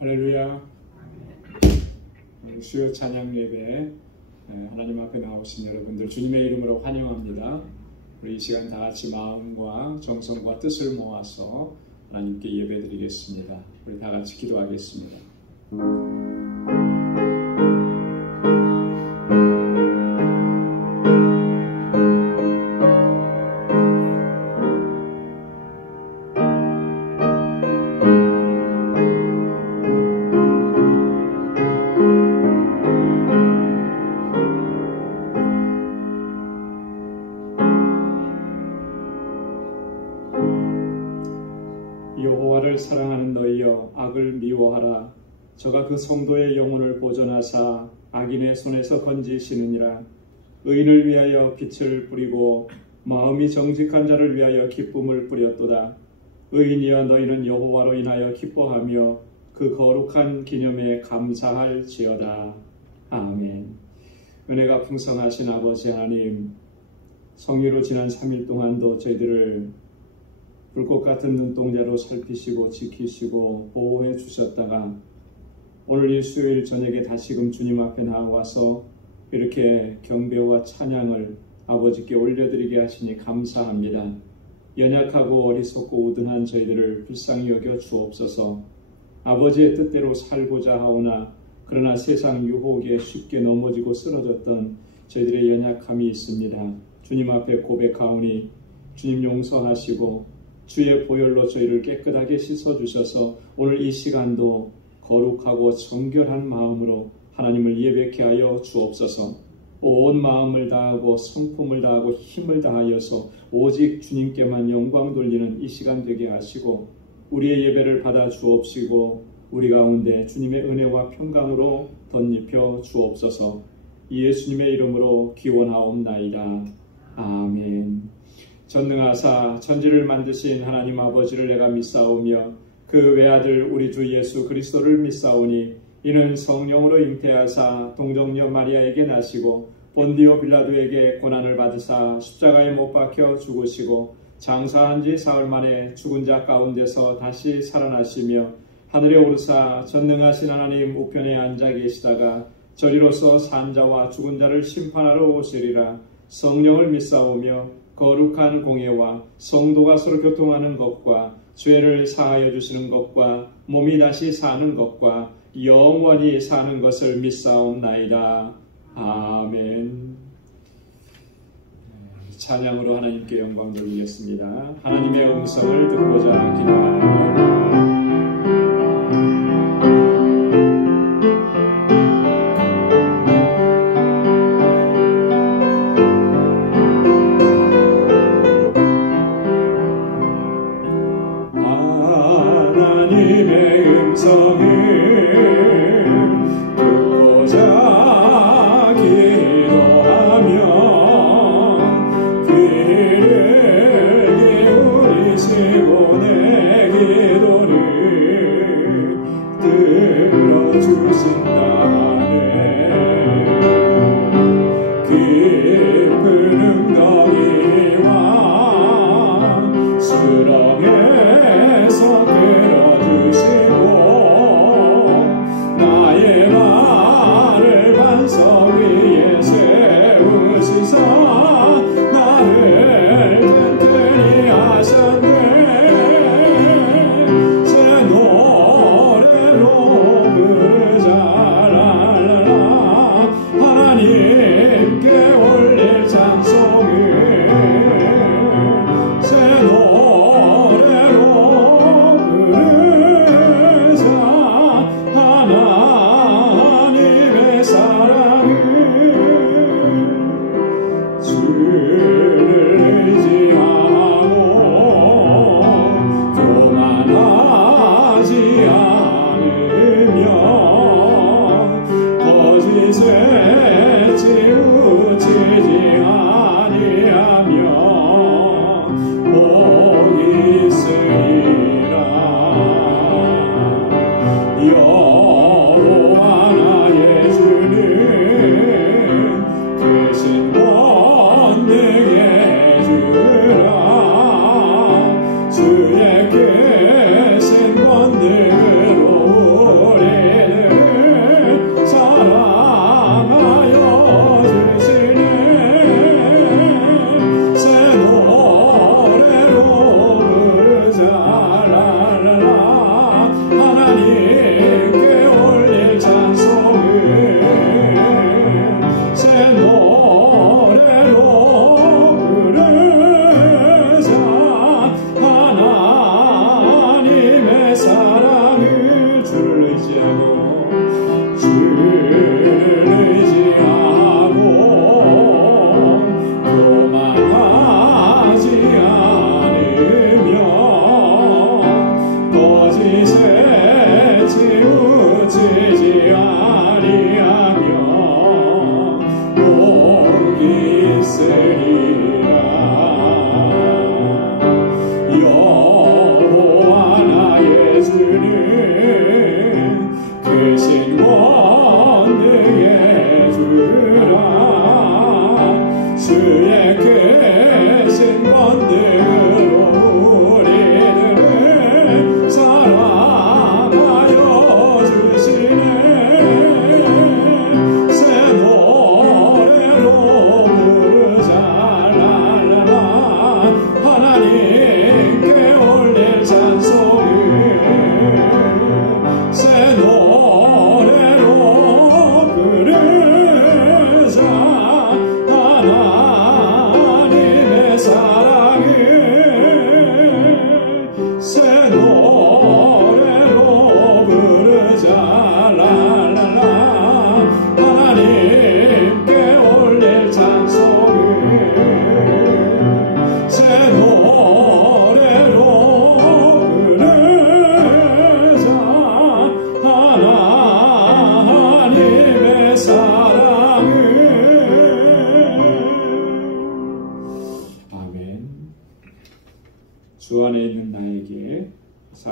할렐루야. 수요 찬양 예배 하나님 앞에 나오신 여러분들 주님의 이름으로 환영합니다. 우리 이 시간 다 같이 마음과 정성과 뜻을 모아서 하나님께 예배드리겠습니다. 우리 다 같이 기도하겠습니다. 여호와를 사랑하는 너희여, 악을 미워하라. 저가 그 성도의 영혼을 보존하사 악인의 손에서 건지시느니라. 의인을 위하여 빛을 뿌리고 마음이 정직한 자를 위하여 기쁨을 뿌렸도다. 의인이여, 너희는 여호와로 인하여 기뻐하며 그 거룩한 기념에 감사할지어다. 아멘. 은혜가 풍성하신 아버지 하나님, 성위로 지난 3일 동안도 저희들을 불꽃 같은 눈동자로 살피시고 지키시고 보호해 주셨다가 오늘 이 수요일 저녁에 다시금 주님 앞에 나와서 이렇게 경배와 찬양을 아버지께 올려드리게 하시니 감사합니다. 연약하고 어리석고 우둔한 저희들을 불쌍히 여겨 주옵소서. 아버지의 뜻대로 살고자 하오나 그러나 세상 유혹에 쉽게 넘어지고 쓰러졌던 저희들의 연약함이 있습니다. 주님 앞에 고백하오니 주님 용서하시고 주의 보혈로 저희를 깨끗하게 씻어주셔서 오늘 이 시간도 거룩하고 정결한 마음으로 하나님을 예배케 하여 주옵소서. 온 마음을 다하고 성품을 다하고 힘을 다하여서 오직 주님께만 영광 돌리는 이 시간 되게 하시고 우리의 예배를 받아 주옵시고 우리 가운데 주님의 은혜와 평강으로 덧입혀 주옵소서. 예수님의 이름으로 기원하옵나이다. 아멘. 전능하사 천지를 만드신 하나님 아버지를 내가 믿사오며 그 외아들 우리 주 예수 그리스도를 믿사오니 이는 성령으로 잉태하사 동정녀 마리아에게 나시고 본디오 빌라도에게 고난을 받으사 십자가에 못 박혀 죽으시고 장사한 지 사흘 만에 죽은 자 가운데서 다시 살아나시며 하늘에 오르사 전능하신 하나님 우편에 앉아 계시다가 저리로서 산 자와 죽은 자를 심판하러 오시리라. 성령을 믿사오며 거룩한 공예와 성도가 서로 교통하는 것과 죄를 사하여 주시는 것과 몸이 다시 사는 것과 영원히 사는 것을 믿사옵나이다. 아멘. 찬양으로 하나님께 영광 돌리겠습니다. 하나님의 음성을 듣고자 기도합니다. 하나님의 사랑을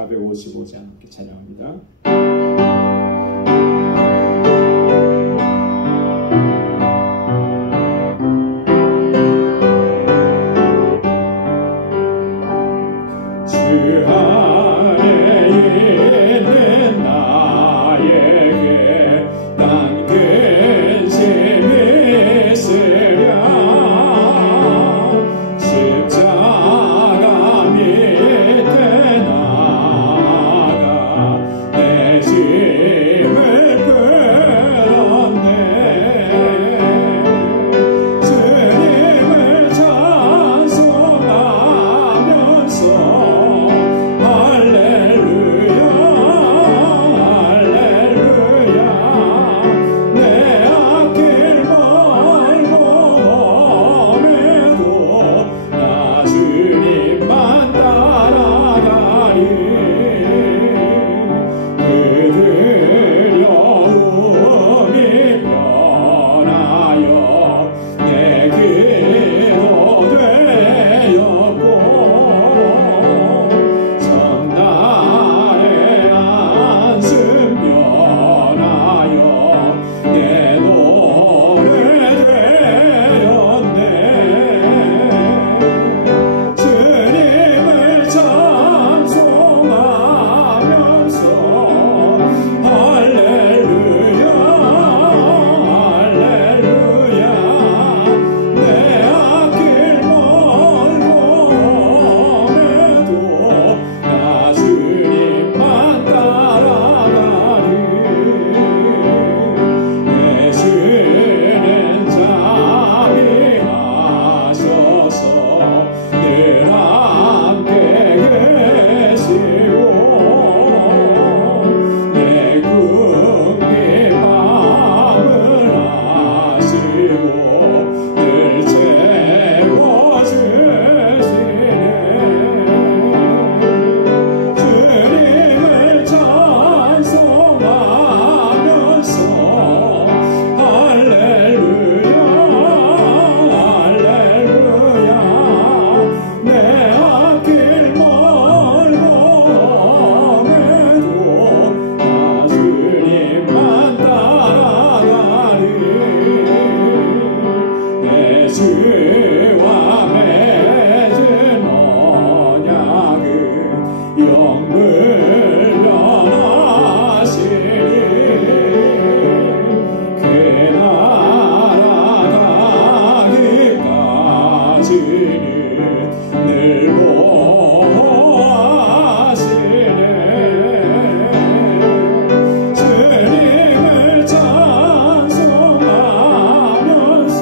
455장 함께 찬양합니다. 주 안에 있는 나에게 난 근심이 있으랴 십자가 밑에 나가 내 짐을 끌었네 주님을 찬송하면서 주님을 찬송하면서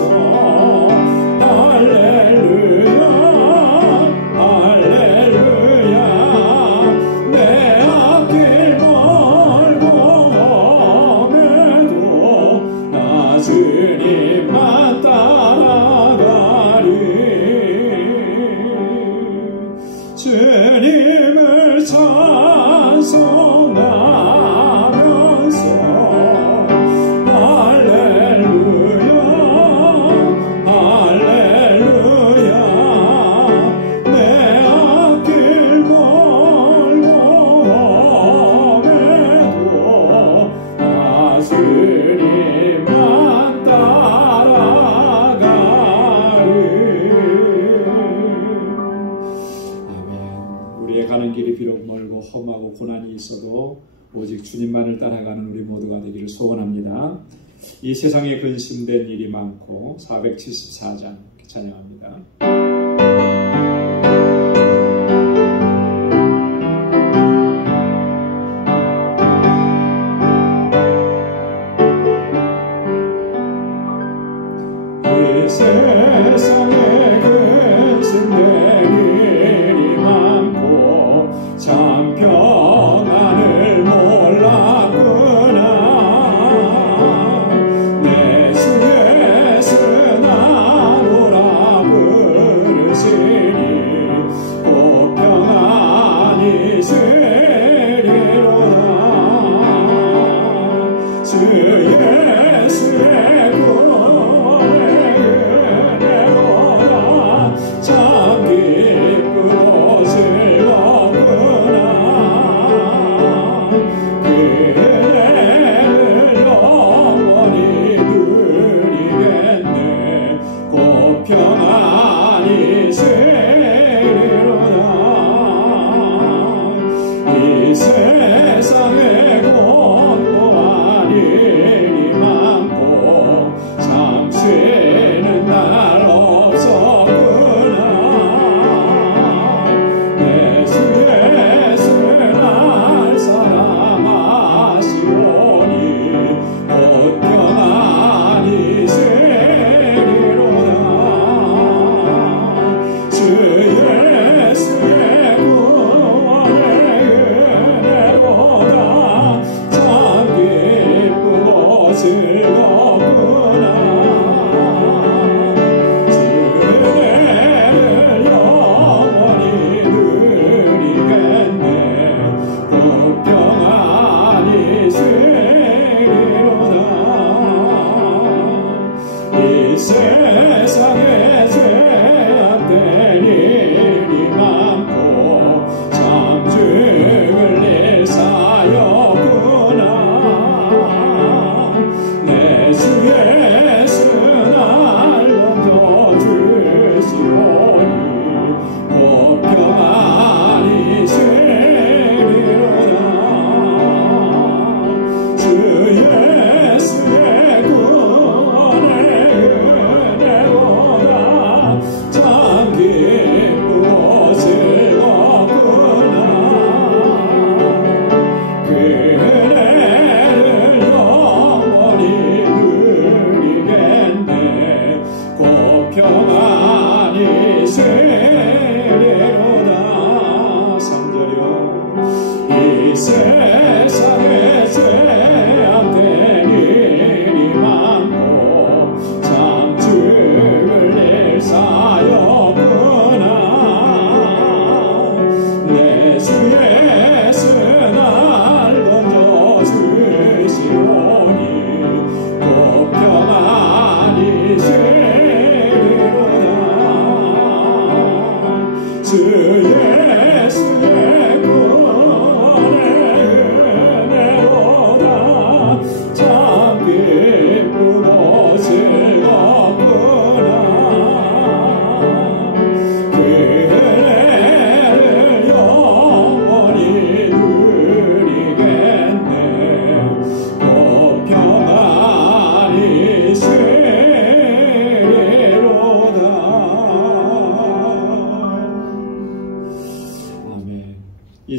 할렐루야 할렐루야 내 앞길 멀고 험해도 나 주님만 따라가리. 우리의 가는 길이 비록 멀고 험하고 고난이 있어도 오직 주님만을 따라가는 우리 모두가 되기를 소원합니다. 이 세상에 근심된 일이 많고 474장 찬양합니다. 이 세상에 근심된 일이 많고 참 평안을 몰랐구나. 내 주 예수 나노라 부르시니 꼭 평안이 되리로다. 주 예수의 고백을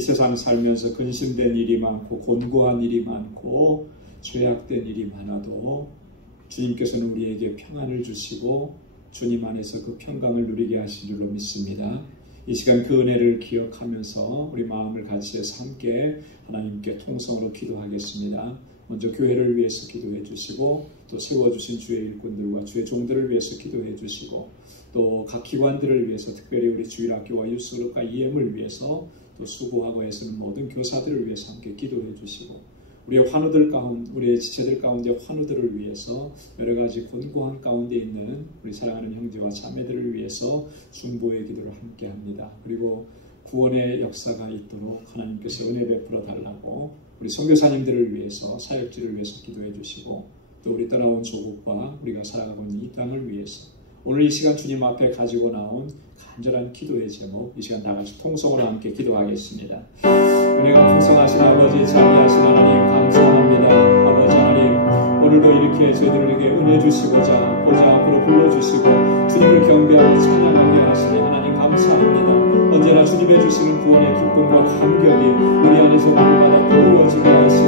세상 살면서 근심된 일이 많고 곤고한 일이 많고 죄악된 일이 많아도 주님께서는 우리에게 평안을 주시고 주님 안에서 그 평강을 누리게 하신 줄로 믿습니다. 이 시간 그 은혜를 기억하면서 우리 마음을 같이 해서 함께 하나님께 통성으로 기도하겠습니다. 먼저 교회를 위해서 기도해 주시고 또 세워주신 주의 일꾼들과 주의 종들을 위해서 기도해 주시고 또 각 기관들을 위해서 특별히 우리 주일학교와 유스그룹과 EM을 위해서 또 수고하고 애쓰는 모든 교사들을 위해서 함께 기도해 주시고 우리의 환우들 가운데, 우리의 지체들 가운데 환우들을 위해서 여러 가지 곤고한 가운데 있는 우리 사랑하는 형제와 자매들을 위해서 중보의 기도를 함께 합니다. 그리고 구원의 역사가 있도록 하나님께서 은혜 베풀어 달라고 우리 선교사님들을 위해서 사역지를 위해서 기도해 주시고 또 우리 따라온 조국과 우리가 살아가고 있는 이 땅을 위해서 오늘 이 시간 주님 앞에 가지고 나온 간절한 기도의 제목, 이 시간 다같이 통성으로 함께 기도하겠습니다. 은혜가 풍성하신 아버지, 자비하신 하나님 감사합니다. 아버지 하나님, 오늘도 이렇게 저희들에게 은혜 주시고자 보좌 앞으로 불러주시고 주님을 경배하고 찬양하게 하시니 하나님 감사합니다. 언제나 주님의 주시는 구원의 기쁨과 감격이 우리 안에서 날마다 뜨거워지게 하시고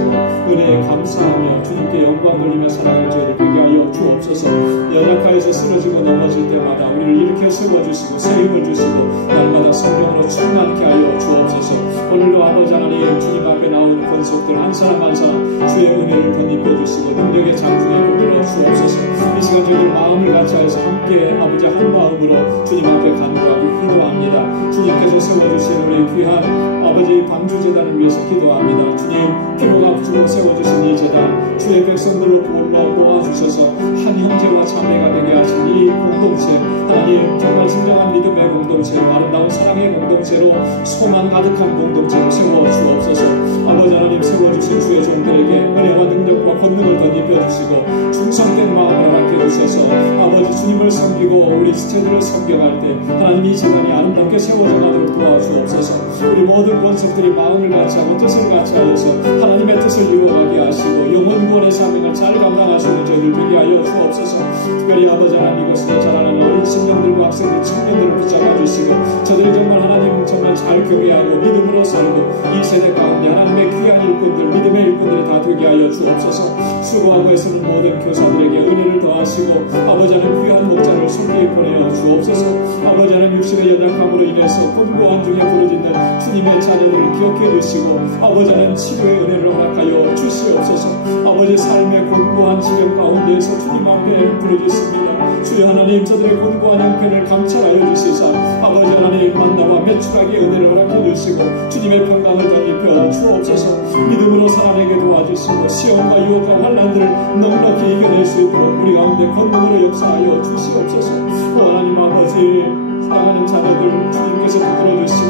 은혜에 감사하며 주님께 영광 돌리며 살아갈 저희들 되게 하여 주옵소서. 연약하여서 쓰러지고 넘어질 때마다 우리를 일으켜 세워주시고 새 힘을 주시고 날마다 성령으로 충만케 하여 주옵소서. 오늘도 아버지 하나님 주님 앞에 나오는 권속들 한 사람 한 사람 주의 은혜를 덧입혀주시고 능력의 장중에 붙들어 주옵소서. 이 시간 저희들 마음을 같이하여서 함께 아버지 한 마음으로 주님 앞에 간구하고 기도합니다. 주님께서 세워주신 우리 귀한 아버지 방주재단을 위해서 기도합니다. 주님 피로가 주고 세워주신 이 재단 주의 백성들로 불러 모아주셔서 한 형제와 자매가 되게 하신 이 공동체 하나님 정말 진정한 믿음의 공동체로 아름다운 사랑의 공동체로 소망 가득한 공동체로 세워주옵소서. 아버지 하나님 세워주신 주의 종들에게 은혜와 능력과 권능을 덧입혀주시고 충성된 마음을 맡겨주셔서 아버지 주님을 섬기고 우리 지체들을 섬겨갈 때 하나님 이 재단이 아름답게 세워져 가도록 도와주옵소서. 우리 모든 권속들이 마음을 같이하고 뜻을 같이하여서 하나님의 뜻을 이루어가게 하시고 영혼 구원의 사명을 잘 감당할 수 있는 저희들 되게 하여 주옵소서. 특별히 아버지 하나님 이것으로 자라는 어린 신령들과 학생들 청년들을 붙잡아 주시고 저들이 정말 하나님 정말 잘 교배하고 믿음으로 살고 이 세대 가운데 하나님의 귀한 일꾼들 믿음의 일꾼들이 다 되게 하여 주옵소서. 수고하고 애쓰는 모든 교사들에게 은혜를 더하시고 아버지 하나님 귀한 목자를 손길에 보내어 주옵소서. 아버지 하나님 육신의 연약함으로 인해서 곤고한 중에 부르짖는 주님의 자녀들을 기억해 주시고 아버지 하나님 치료의 은혜를 허락하여 주시옵소서. 아버지 삶의 곤고한 지경 가운데에서 주님 앞에 부르짖습니다. 주여 하나님 저들의 곤고한 형편을 감찰하여 주시사 아버지 하나님 만나와 매출하게 은혜를 허락해 주시고 주님의 평강을 덧입혀 주옵소서. 믿음으로 살아내게 도와주시고 시험과 유혹과 환난들을 넉넉히 이겨낼 수 있도록 우리 가운데 권능으로 역사하여 주시옵소서. 오 하나님 아버지 사랑하는 자녀들 주님께서 붙들어주시고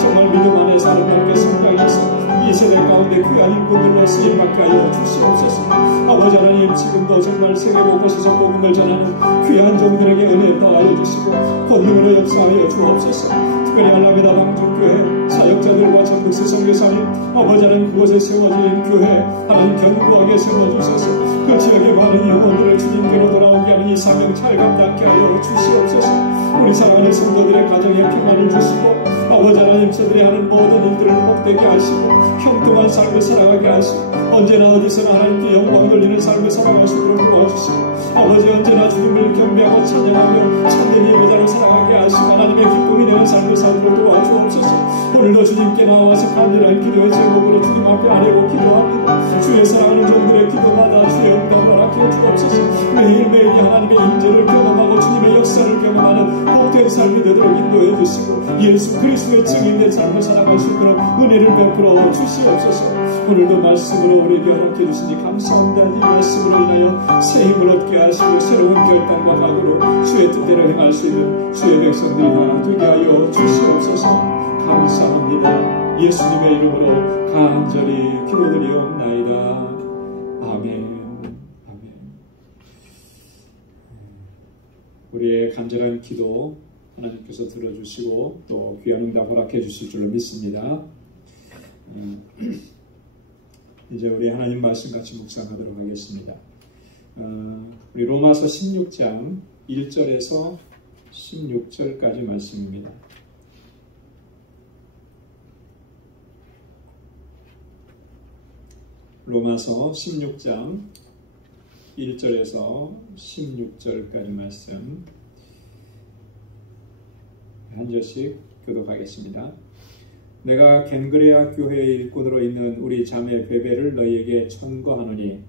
정말 믿음 안에서 아름답게 성장해서 이 세대 가운데 귀한 인물들로 쓰임받게 하여 주시옵소서. 아버지 하나님 지금도 정말 세계 곳곳에서 복음을 전하는 귀한 종들에게 은혜 더하여 주시고 권능으로 역사하여 주옵소서. 특별히 알라비다 방주교회 사역자들과 전국세 선교사님 아버지 하나님 그곳에 세워진 교회 하나님 견고하게 세워주셔서 그 지역에 많은 영혼들을 주님께로 돌아오게 하는 이 사명 잘 감당케 하여 주시옵소서. 우리 사랑하는 성도들의 가정에 평안을 주시고 아버지 하나님 저들이 하는 모든 일들을 복되게 하시고 평등한 삶을 살아가게 하시고 언제나 어디서나 하나님께 영광 돌리는 삶을 살아갈 수 있도록 도와주시고 아버지 언제나 주님을 경배하고 찬양하며 참된 예배자로 살아가게 하시고 하나님의 기쁨이 되는 삶을 살도록 도와주옵소서. 오늘도 주님께 나와서 간절한 기도의 제목으로 주님 앞에 아뢰고 기도합니다. 주의 사랑하는 종들의 기도마다 주의 응답을 허락해 주옵소서. 매일매일 하나님의 임재를 경험하고 주님의 역사를 경험하는 복된 삶이 되도록 인도해 주시고 예수 그리스도의 증인된 삶을 살아갈 수 있도록 은혜를 베풀어 주시옵소서. 오늘도 말씀으로 우리에게 허락해 주시니 감사합니다. 이 말씀으로 인하여 새 힘을 얻게 하시고 새로운 결단과 각오로 주의 뜻대로 행할 수 있는 주의 백성들이 다 되게 하여 주시옵소서. 감사합니다. 예수님의 이름으로 간절히 기도드리옵나이다. 아멘. 아멘. 우리의 간절한 기도 하나님께서 들어주시고 또 귀한 응답 허락해 주실 줄로 믿습니다. 이제 우리 하나님 말씀 같이 묵상하도록 하겠습니다. 우리 로마서 16장 1절에서 16절까지 말씀입니다. 로마서 16장 1절에서 16절까지 말씀 한 절씩 교독하겠습니다. 내가 겐그레아 교회의 일꾼으로 있는 우리 자매 베베를 너희에게 천거하노니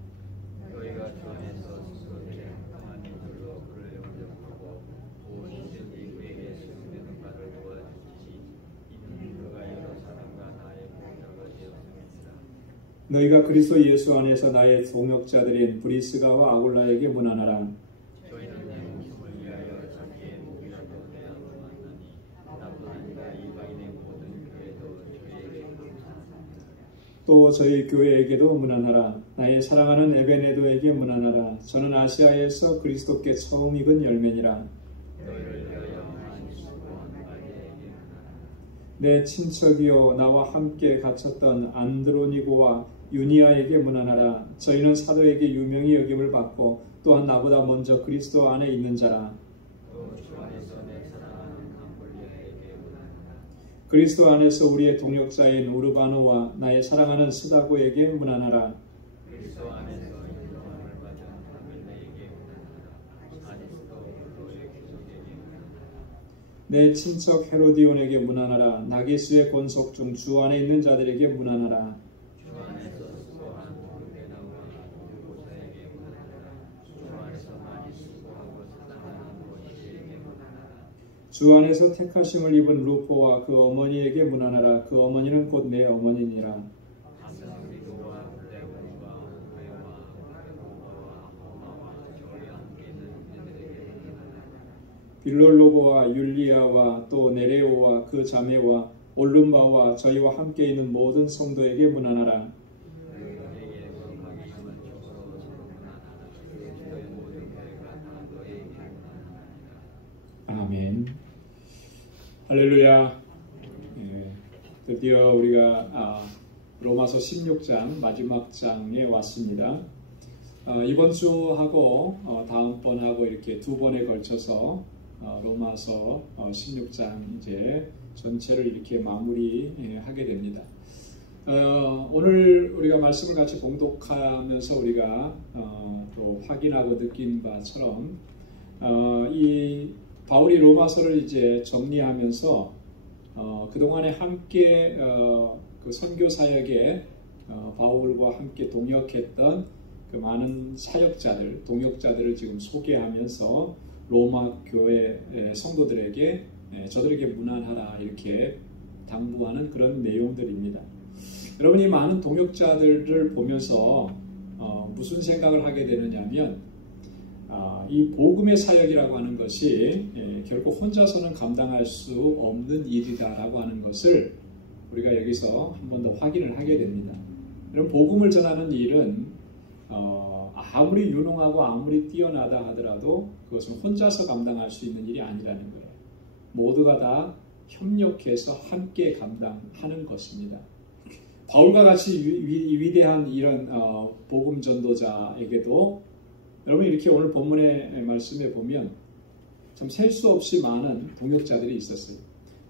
너희가 주 안에서 스스로들의 합당한 일들로 그를 영접하고 무엇이든 이에게 수용되는 바를 도와주시지 이는 그가 여러 사람과 나의 동역자가 되었음이니라. 너희가 그리스도 예수 안에서 나의 동역자들인 브리스가와 아굴라에게 문안하라. 저희는 내 목숨을 위하여 자기의 목이라도 내어놓 만나니 나뿐 아니라 이방인의 모든 교회도 저희에게 감사합니다. 또 저희 교회에게도 문안하라. 나의 사랑하는 에베네도에게 문안하라. 저는 아시아에서 그리스도께 처음 익은 열매니라. 너희를 위하여 많이 수고한 바에게 문안하라. 내 친척이요 나와 함께 갇혔던 안드로니고와 유니아에게 문안하라. 저희는 사도에게 유명히 여김을 받고 또한 나보다 먼저 그리스도 안에 있는 자라. 또 주 안에서 내 사랑하는 감볼리아에게 문안하라. 그리스도 안에서 우리의 동역자인 우르바노와 나의 사랑하는 스다고에게 문안하라. 그리스도 안에서 인도함을 받은 하멜레에게 문안하라. 아리스도 너의 귀족에게 문안하라. 내 친척 헤로디온에게 문안하라. 나기스의 권속 중 주 안에 있는 자들에게 문안하라. 주 안에서 수고한 오르베나와 오르고사에게 문안하라. 주 안에서 많이 수고하고 사랑하는 모시에게 문안하라. 주 안에서 택하심을 입은 루포와 그 어머니에게 문안하라. 그 어머니는 곧 내 어머니니라. 아스리도와 블레곤과 오베와 바레고와 호마와 저희 함께 있는 이들에게 문안하라. 빌롤로고와 율리아와 또 네레오와 그 자매와 올룸바와 저희와 함께 있는 모든 성도에게 문안하라. 너희에게 거룩하게 있는 쪽으로 서로 문안하라. 그리스도의 모든 교회가 다 너희에게 문안하라. 아멘. 할렐루야. 예, 드디어 우리가 로마서 16장 마지막 장에 왔습니다. 이번 주하고 다음번하고 이렇게 두 번에 걸쳐서 로마서 16장 이제 전체를 이렇게 마무리하게 됩니다. 오늘 우리가 말씀을 같이 봉독하면서 우리가 또 확인하고 느낀 바처럼 이 바울이 로마서를 이제 정리하면서 그동안에 함께 그 선교 사역에 바울과 함께 동역했던 그 많은 사역자들, 동역자들을 지금 소개하면서 로마 교회 성도들에게 저들에게 문안하라 이렇게 당부하는 그런 내용들입니다. 여러분이 많은 동역자들을 보면서 무슨 생각을 하게 되느냐면 이 복음의 사역이라고 하는 것이 결코 혼자서는 감당할 수 없는 일이다라고 하는 것을 우리가 여기서 한 번 더 확인을 하게 됩니다. 이런 복음을 전하는 일은 아무리 유능하고 아무리 뛰어나다 하더라도 그것은 혼자서 감당할 수 있는 일이 아니라는 거예요. 모두가 다 협력해서 함께 감당하는 것입니다. 바울과 같이 위대한 이런 복음 전도자에게도 여러분 이렇게 오늘 본문의 말씀에 보면 참 셀 수 없이 많은 동역자들이 있었어요.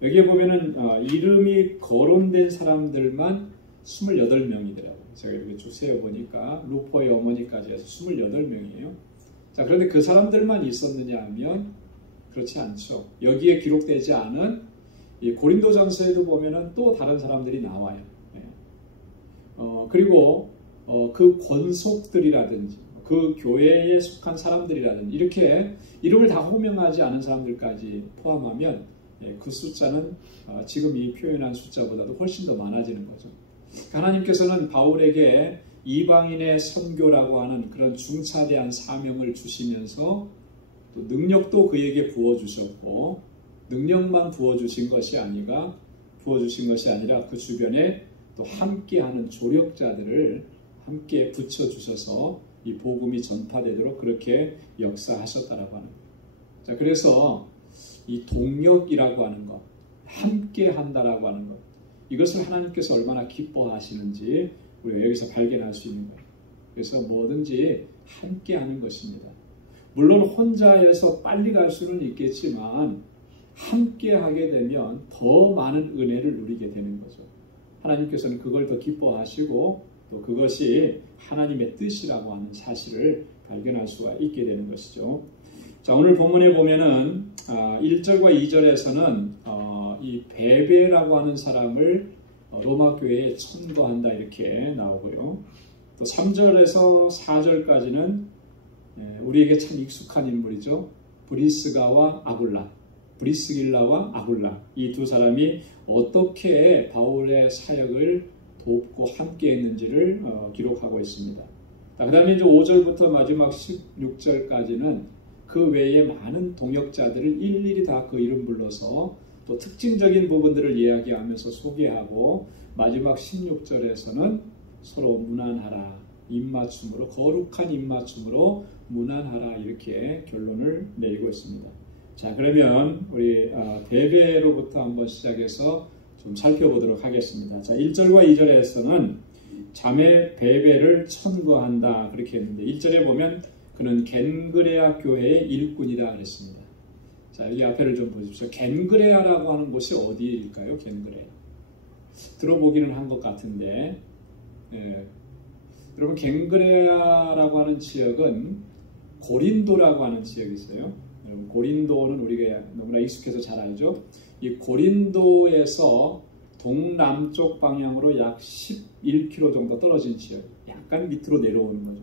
여기에 보면은 이름이 거론된 사람들만 28명이더라고요. 제가 이렇게 쭉 세어보니까 루포의 어머니까지 해서 28명이에요. 자, 그런데 그 사람들만 있었느냐 하면 그렇지 않죠. 여기에 기록되지 않은 이 고린도전서에도 보면은 또 다른 사람들이 나와요. 그리고 그 권속들이라든지 그 교회에 속한 사람들이라든지 이렇게 이름을 다 호명하지 않은 사람들까지 포함하면 그 숫자는 지금 이 표현한 숫자보다도 훨씬 더 많아지는 거죠. 하나님께서는 바울에게 이방인의 선교라고 하는 그런 중차대한 사명을 주시면서 또 능력도 그에게 부어주셨고 능력만 부어주신 것이 아니라 그 주변에 또 함께하는 조력자들을 함께 붙여주셔서 이 복음이 전파되도록 그렇게 역사하셨다라고 하는 거예요. 자, 그래서 이 동역이라고 하는 것, 함께한다라고 하는 것, 이것을 하나님께서 얼마나 기뻐하시는지 우리가 여기서 발견할 수 있는 거예요. 그래서 뭐든지 함께하는 것입니다. 물론 혼자여서 빨리 갈 수는 있겠지만 함께하게 되면 더 많은 은혜를 누리게 되는 거죠. 하나님께서는 그걸 더 기뻐하시고 또 그것이 하나님의 뜻이라고 하는 사실을 발견할 수가 있게 되는 것이죠. 자, 오늘 본문에 보면은 1절과 2절에서는 이 베베라고 하는 사람을 로마 교회에 천거한다 이렇게 나오고요. 또 3절에서 4절까지는 우리에게 참 익숙한 인물이죠. 브리스길라와 아굴라 이 두 사람이 어떻게 바울의 사역을 돕고 함께 했는지를 기록하고 있습니다. 그 다음에 이제 5절부터 마지막 16절까지는 그 외에 많은 동역자들을 일일이 다 그 이름 불러서 또 특징적인 부분들을 이야기하면서 소개하고 마지막 16절에서는 서로 문안하라, 입맞춤으로 거룩한 입맞춤으로 문안하라 이렇게 결론을 내리고 있습니다. 자, 그러면 우리 베베로부터 한번 시작해서 좀 살펴보도록 하겠습니다. 자, 1절과 2절에서는 자매 베베를 천거한다 그렇게 했는데 1절에 보면 그는 겐그레아 교회의 일꾼이다 그랬습니다. 자, 이 앞에를 좀 보십시오. 겐그레아라고 하는 곳이 어디일까요? 겐그레아. 들어보기는 한 것 같은데 여러분 겐그레아라고 하는 지역은 고린도라고 하는 지역이 있어요. 여러분 고린도는 우리가 너무나 익숙해서 잘 알죠. 이 고린도에서 동남쪽 방향으로 약 11km 정도 떨어진 지역, 약간 밑으로 내려오는 거죠.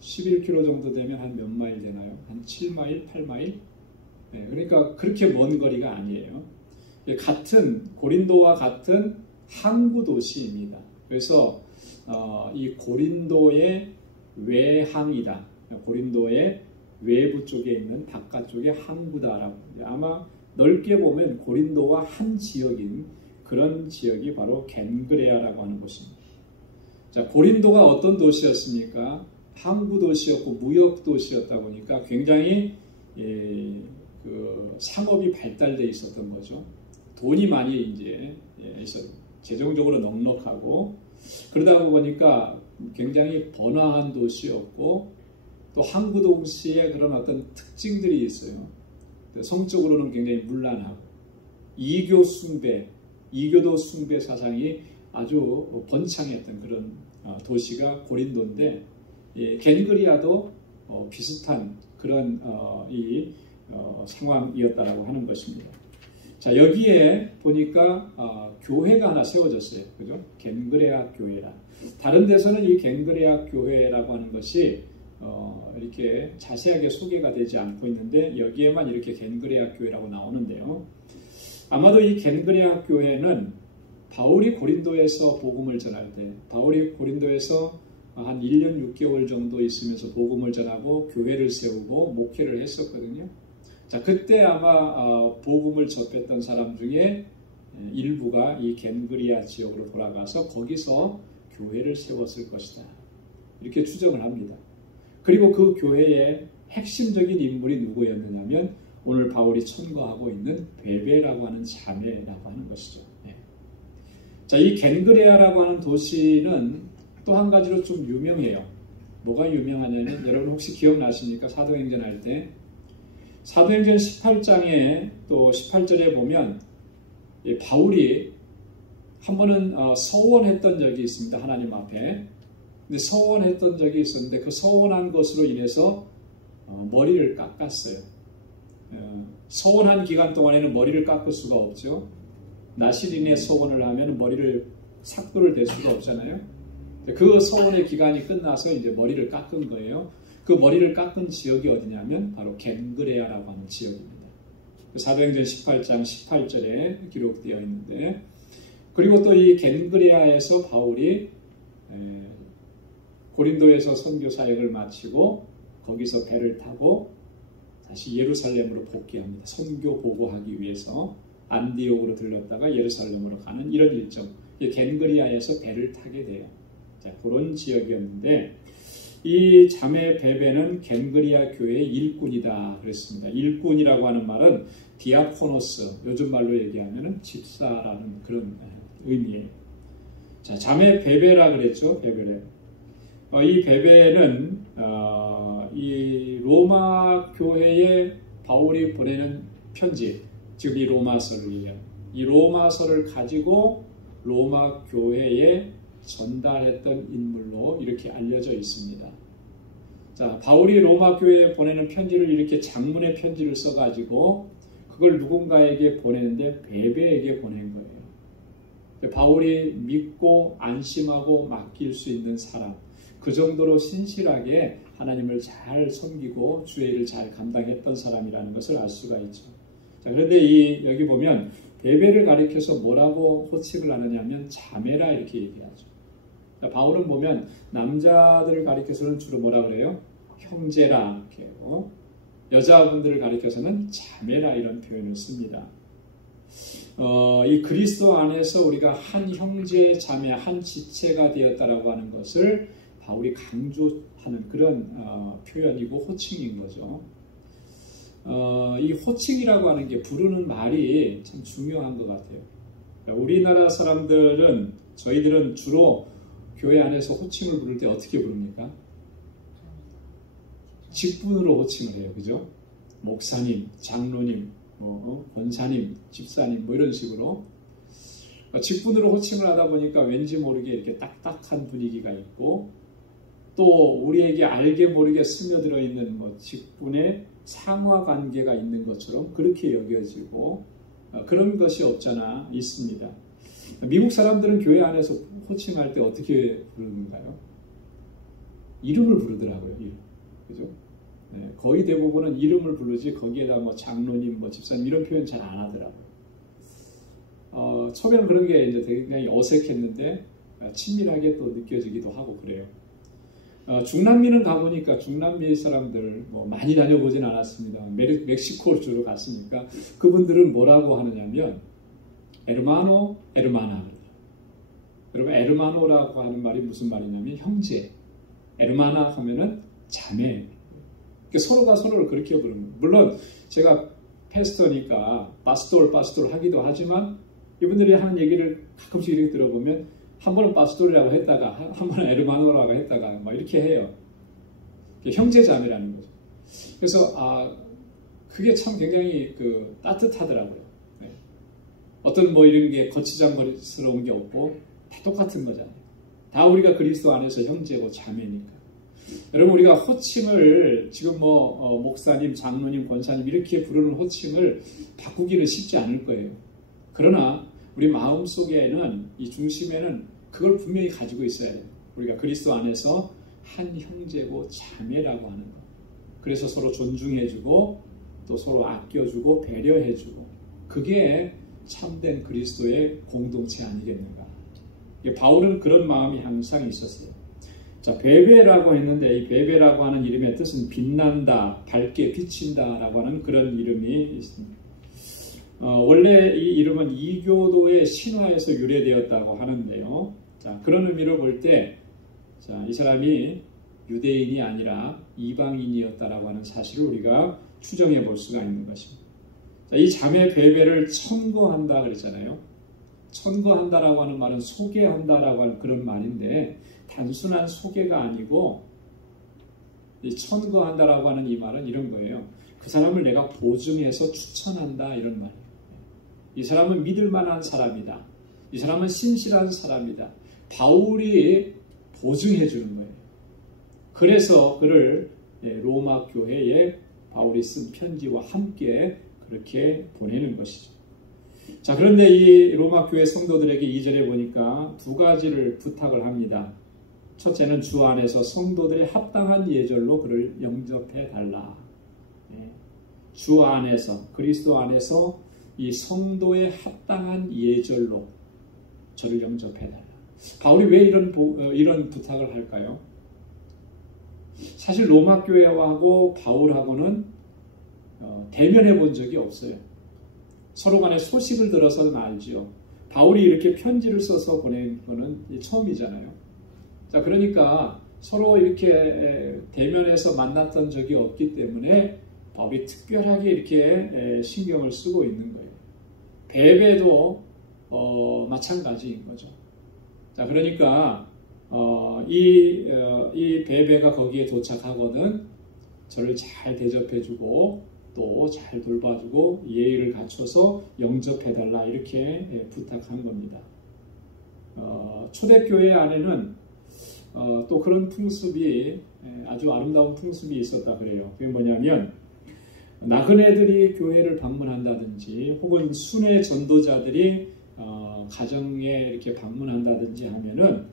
11km 정도 되면 한 몇 마일 되나요? 한 7마일, 8마일? 네, 그러니까 그렇게 먼 거리가 아니에요. 같은 고린도와 같은 항구 도시입니다. 그래서 이 고린도의 외항이다. 고린도의 외부 쪽에 있는 바깥쪽의 항구다라고. 아마 넓게 보면 고린도와 한 지역인 그런 지역이 바로 겐그레아라고 하는 곳입니다. 자, 고린도가 어떤 도시였습니까? 항구 도시였고 무역 도시였다 보니까 굉장히 그 상업이 발달되어 있었던 거죠. 돈이 많이 이제 재정적으로 넉넉하고 그러다 보니까 굉장히 번화한 도시였고 또 항구 도시의 그런 어떤 특징들이 있어요. 성적으로는 굉장히 문란하고 이교도 숭배 사상이 아주 번창했던 그런 도시가 고린도인데 겐그레아도 비슷한 그런 상황이었다라고 하는 것입니다. 자, 여기에 보니까 교회가 하나 세워졌어요. 그죠? 겐그레아 교회라. 다른 데서는 이 겐그레아 교회라고 하는 것이 이렇게 자세하게 소개가 되지 않고 있는데 여기에만 이렇게 겐그레아 교회라고 나오는데요. 아마도 이 겐그레아 교회는 바울이 고린도에서 복음을 전할 때, 바울이 고린도에서 한 1년 6개월 정도 있으면서 복음을 전하고 교회를 세우고 목회를 했었거든요. 자, 그때 아마 복음을 접했던 사람 중에 일부가 이 겐그리아 지역으로 돌아가서 거기서 교회를 세웠을 것이다. 이렇게 추정을 합니다. 그리고 그 교회의 핵심적인 인물이 누구였느냐면 오늘 바울이 첨가하고 있는 베베라고 하는 자매라고 하는 것이죠. 네. 자, 이 겐그레아라고 하는 도시는 또 한 가지로 좀 유명해요. 뭐가 유명하냐면 여러분 혹시 기억나십니까? 사도행전 할 때 사도행전 18장에 또 18절에 보면 바울이 한 번은 서원했던 적이 있습니다. 하나님 앞에. 근데 서원했던 적이 있었는데 그 서원한 것으로 인해서 머리를 깎았어요. 서원한 기간 동안에는 머리를 깎을 수가 없죠. 나시린의 서원을 하면 머리를 삭도를 댈 수가 없잖아요. 그 서원의 기간이 끝나서 이제 머리를 깎은 거예요. 그 머리를 깎은 지역이 어디냐면 바로 겐그레아라고 하는 지역입니다. 사도행전 18장 18절에 기록되어 있는데, 그리고 또 이 겐그레아에서 바울이 고린도에서 선교 사역을 마치고 거기서 배를 타고 다시 예루살렘으로 복귀합니다. 선교 보고하기 위해서 안디옥으로 들렀다가 예루살렘으로 가는 이런 일정. 겐그레아에서 배를 타게 돼요. 자, 그런 지역이었는데 이 자매 베베는 겐그리아 교회의 일꾼이다 그랬습니다. 일꾼이라고 하는 말은 디아코노스, 요즘 말로 얘기하면 집사라는 그런 의미예요. 자, 자매 베베라 그랬죠. 베베레. 이 베베는 이 로마 교회에 바울이 보내는 편지, 즉 이 로마서를요. 이 로마서를 가지고 로마 교회에 전달했던 인물로 이렇게 알려져 있습니다. 자, 바울이 로마 교회에 보내는 편지를 이렇게 장문의 편지를 써가지고 그걸 누군가에게 보내는데 베베에게 보낸 거예요. 바울이 믿고 안심하고 맡길 수 있는 사람, 그 정도로 신실하게 하나님을 잘 섬기고 주의 일을 잘 감당했던 사람이라는 것을 알 수가 있죠. 자, 그런데 여기 보면 베베를 가리켜서 뭐라고 호칭을 하느냐면 자매라 이렇게 얘기하죠. 자, 바울은 보면 남자들을 가리켜서는 주로 뭐라 그래요? 형제라 이렇게 하고, 여자분들을 가리켜서는 자매라 이런 표현을 씁니다. 이 그리스도 안에서 우리가 한 형제 자매 한 지체가 되었다라고 하는 것을 바울이 강조하는 그런 표현이고 호칭인 거죠. 이 호칭이라고 하는 게 부르는 말이 참 중요한 것 같아요. 우리나라 사람들은 저희들은 주로 교회 안에서 호칭을 부를 때 어떻게 부릅니까? 직분으로 호칭을 해요. 그죠? 목사님, 장로님, 권사님, 집사님 뭐 이런 식으로 직분으로 호칭을 하다 보니까 왠지 모르게 이렇게 딱딱한 분위기가 있고, 또 우리에게 알게 모르게 스며들어 있는 직분의 상하 관계가 있는 것처럼 그렇게 여겨지고, 그런 것이 없잖아 있습니다. 미국 사람들은 교회 안에서 호칭할 때 어떻게 부르는가요? 이름을 부르더라고요. 이름. 그죠? 네, 거의 대부분은 이름을 부르지 거기에다 뭐 장로님, 뭐 집사님 이런 표현 잘 안 하더라고요. 처음에는 그런 게 이제 굉장히 어색했는데 친밀하게 또 느껴지기도 하고 그래요. 중남미는 가보니까 중남미 사람들 뭐 많이 다녀보진 않았습니다. 멕시코를 주로 갔으니까 그분들은 뭐라고 하느냐면 에르마노, 에르마나. 여러분 에르마노라고 하는 말이 무슨 말이냐면 형제, 에르마나 하면은 자매. 그러니까 서로가 서로를 그렇게 부르는 거예요. 물론 제가 패스터니까 파스톨 하기도 하지만 이분들이 하는 얘기를 가끔씩 이렇게 들어보면 한 번은 파스톨이라고 했다가 한 번은 에르마노라고 했다가 막 이렇게 해요. 형제 자매라는 거죠. 그래서 그게 참 굉장히 따뜻하더라고요. 네. 어떤 뭐 이런 게 거치장스러운 게 없고 다 똑같은 거잖아요. 다 우리가 그리스도 안에서 형제고 자매니까. 여러분 우리가 호칭을 지금 목사님, 장로님, 권사님 이렇게 부르는 호칭을 바꾸기는 쉽지 않을 거예요. 그러나 우리 마음속에는 이 중심에는 그걸 분명히 가지고 있어야 돼요. 우리가 그리스도 안에서 한 형제고 자매라고 하는 것. 그래서 서로 존중해주고 또 서로 아껴주고 배려해주고 그게 참된 그리스도의 공동체 아니겠는가. 바울은 그런 마음이 항상 있었어요. 자, 베베라고 했는데 이 베베라고 하는 이름의 뜻은 빛난다, 밝게 비친다 라고 하는 그런 이름이 있습니다. 원래 이 이름은 이교도의 신화에서 유래되었다고 하는데요. 자, 그런 의미로 볼 때 이 사람이 유대인이 아니라 이방인이었다라고 하는 사실을 우리가 추정해 볼 수가 있는 것입니다. 자, 이 자매 베베를 천거한다 그랬잖아요. 천거한다라고 하는 말은 소개한다라고 하는 그런 말인데 단순한 소개가 아니고 이 천거한다라고 하는 이 말은 이런 거예요. 그 사람을 내가 보증해서 추천한다 이런 말이에요. 이 사람은 믿을 만한 사람이다. 이 사람은 신실한 사람이다. 바울이 보증해 주는 거예요. 그래서 그를 로마 교회에 바울이 쓴 편지와 함께 그렇게 보내는 것이죠. 자, 그런데 이 로마 교회 성도들에게 2절에 보니까 두 가지를 부탁을 합니다. 첫째는 주 안에서 성도들의 합당한 예절로 그를 영접해 달라. 주 안에서, 그리스도 안에서 이 성도의 합당한 예절로 저를 영접해 달라. 바울이 왜 이런 부탁을 할까요? 사실 로마 교회하고 바울하고는 대면해 본 적이 없어요. 서로 간에 소식을 들어서는 알지요. 바울이 이렇게 편지를 써서 보낸 거는 처음이잖아요. 자, 그러니까 서로 이렇게 대면해서 만났던 적이 없기 때문에 바울이 특별하게 이렇게 신경을 쓰고 있는 거예요. 베베도 마찬가지인 거죠. 자, 그러니까 이 베베가 거기에 도착하거든 저를 잘 대접해주고 또 잘 돌봐주고 예의를 갖춰서 영접해달라 이렇게 부탁한 겁니다. 초대교회 안에는 또 그런 풍습이 아주 아름다운 풍습이 있었다 그래요. 그게 뭐냐면 나그네들이 교회를 방문한다든지 혹은 순회 전도자들이 가정에 이렇게 방문한다든지 하면은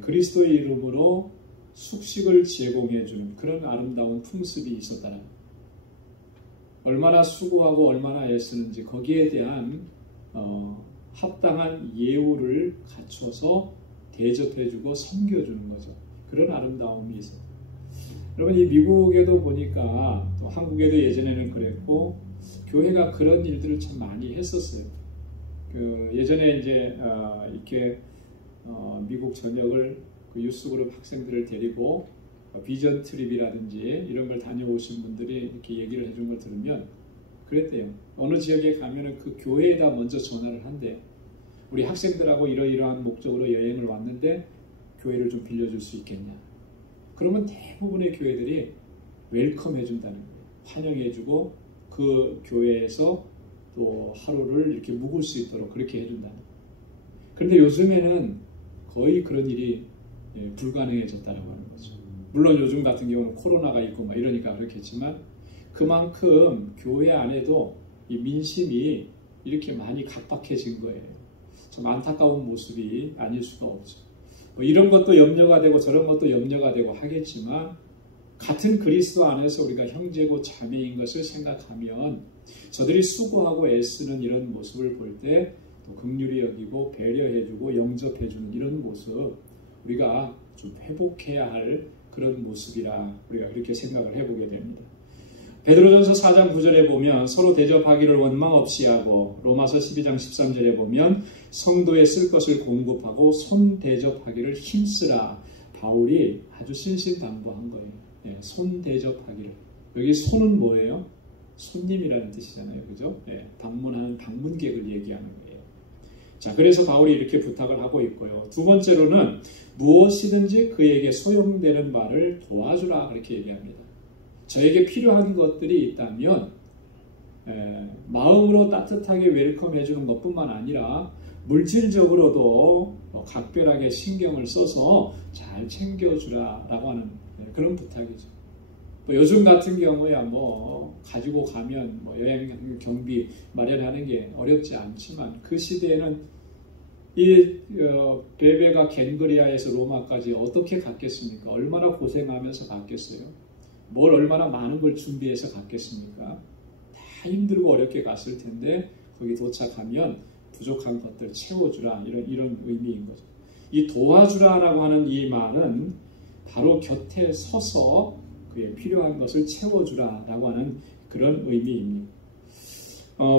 그리스도의 이름으로 숙식을 제공해주는 그런 아름다운 풍습이 있었다는 거예요. 얼마나 수고하고 얼마나 애쓰는지 거기에 대한 합당한 예우를 갖춰서 대접해주고 섬겨주는 거죠. 그런 아름다움이 있어요. 여러분 이 미국에도 보니까 또 한국에도 예전에는 그랬고 교회가 그런 일들을 참 많이 했었어요. 예전에 이제 이렇게 미국 전역을 그 유스그룹 학생들을 데리고 비전 트립이라든지 이런 걸 다녀오신 분들이 이렇게 얘기를 해준 걸 들으면 그랬대요. 어느 지역에 가면은 그 교회에다 먼저 전화를 한대. 우리 학생들하고 이러이러한 목적으로 여행을 왔는데 교회를 좀 빌려줄 수 있겠냐. 그러면 대부분의 교회들이 웰컴 해준다는 거예요. 환영해주고 그 교회에서 또 하루를 이렇게 묵을 수 있도록 그렇게 해준다는 거예요. 그런데 요즘에는 거의 그런 일이 불가능해졌다는 거죠. 물론 요즘 같은 경우는 코로나가 있고 막 이러니까 그렇겠지만 그만큼 교회 안에도 이 민심이 이렇게 많이 각박해진 거예요. 참 안타까운 모습이 아닐 수가 없죠. 뭐 이런 것도 염려가 되고 저런 것도 염려가 되고 하겠지만 같은 그리스도 안에서 우리가 형제고 자매인 것을 생각하면 저들이 수고하고 애쓰는 이런 모습을 볼 때 또 긍휼히 여기고 배려해주고 영접해주는 이런 모습 우리가 좀 회복해야 할 그런 모습이라 우리가 그렇게 생각을 해보게 됩니다. 베드로전서 4장 9절에 보면 서로 대접하기를 원망 없이 하고 로마서 12장 13절에 보면 성도에 쓸 것을 공급하고 손 대접하기를 힘쓰라. 바울이 아주 신신당부한 거예요. 손 대접하기를. 여기 손은 뭐예요? 손님이라는 뜻이잖아요. 그죠? 방문하는 방문객을 얘기하는 거예요. 자, 그래서 바울이 이렇게 부탁을 하고 있고요. 두 번째로는 무엇이든지 그에게 소용되는 바를 도와주라 그렇게 얘기합니다. 저에게 필요한 것들이 있다면 마음으로 따뜻하게 웰컴해 주는 것뿐만 아니라 물질적으로도 각별하게 신경을 써서 잘 챙겨주라 라고 하는 그런 부탁이죠. 뭐 요즘 같은 경우야 뭐 가지고 가면 뭐 여행 경비 마련하는 게 어렵지 않지만 그 시대에는 이 베베가 겐그리아에서 로마까지 어떻게 갔겠습니까? 얼마나 고생하면서 갔겠어요? 뭘 얼마나 많은 걸 준비해서 갔겠습니까? 다 힘들고 어렵게 갔을 텐데 거기 도착하면 부족한 것들 채워주라 이런 의미인 거죠. 이 도와주라라고 하는 이 말은 바로 곁에 서서 그에 필요한 것을 채워주라라고 하는 그런 의미입니다.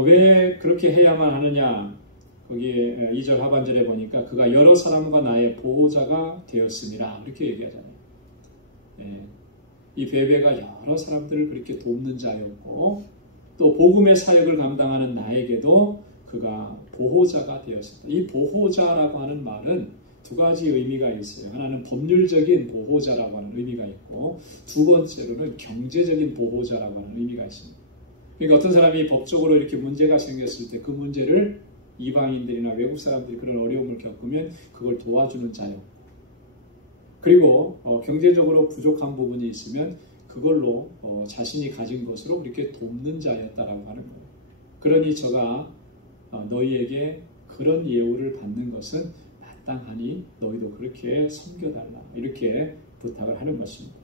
왜 그렇게 해야만 하느냐? 거기 2절 하반절에 보니까 그가 여러 사람과 나의 보호자가 되었음이라 이렇게 얘기하잖아요. 이 베베가 여러 사람들을 그렇게 돕는 자였고 또 복음의 사역을 감당하는 나에게도 그가 보호자가 되었습니다. 이 보호자라고 하는 말은 두 가지 의미가 있어요. 하나는 법률적인 보호자라고 하는 의미가 있고 두 번째로는 경제적인 보호자라고 하는 의미가 있습니다. 그러니까 어떤 사람이 법적으로 이렇게 문제가 생겼을 때 그 문제를 이방인들이나 외국 사람들이 그런 어려움을 겪으면 그걸 도와주는 자요. 그리고 경제적으로 부족한 부분이 있으면 그걸로 자신이 가진 것으로 이렇게 돕는 자였다라고 하는 거예요. 그러니 저가 너희에게 그런 예우를 받는 것은 마땅하니 너희도 그렇게 섬겨달라 이렇게 부탁을 하는 것입니다.